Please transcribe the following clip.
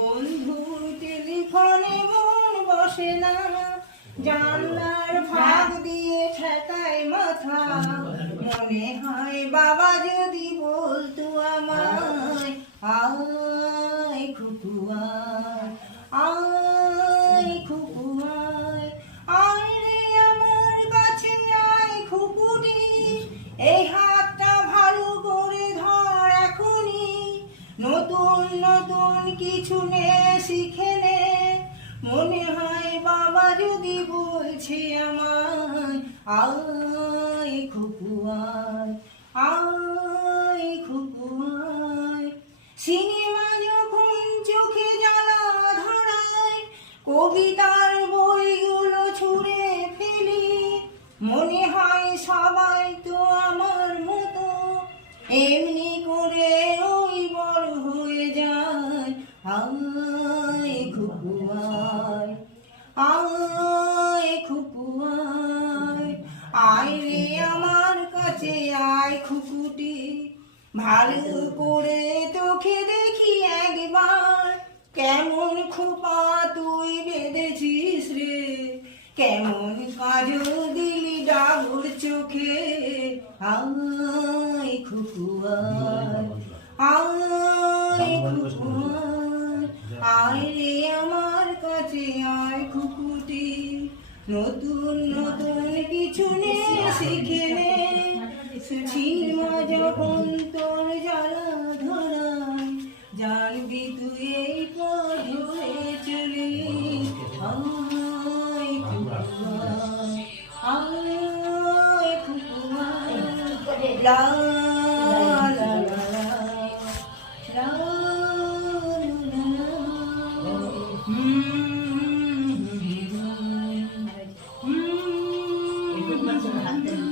বন্ধুর টেলিফোনে মন বসে না, জানলার ভাগ দিয়ে ঠেকায় মাথা। মনে হয় বাবা যদি বলতো আমায়, আয় খুকু আয়, আয় খুকু আয়, আয় রে আমার কাছে আয় খুকুটি। এই হাতটা ভালো করে ধর এখনই, নতুন নতুন কিছু নে শিখে নে। মনে হয় বাবা যদি বলছে আমায়, আয় খুকু আয়, আয় খুকু আয়। সিনেমা যখন চোখে জ্বালা ধরায়, কবিতার বইগুলো ছুঁড়ে ফেলি। মনে হয় সবাই তো আমার মতো, এমনি করে ওই বড় হয়ে যায়। আয় খুকু আয়, আয় খুকু আয়, আয় রে আমার কাছে আয় খুকুটি। ভালো করে তোকে দেখি একবার, কেমন খোপা তুই বেঁধেছিস রে। কেমন কাজল দিলি ডাগর চোখে। আয় খুকু আয়, আয় খুকু আয়, আয় রে আমার কাছে আয় খুকুটি। নতুন নতুন কিছু নে শিখে নে, সিনেমা যখন তোর জ্বালা ধরায়, জানবি তুই এই পথ ধরে চলি। আয় খুকু আয়, আয় খুকু আয়, লা লা লা লা, লা লা লা। হুম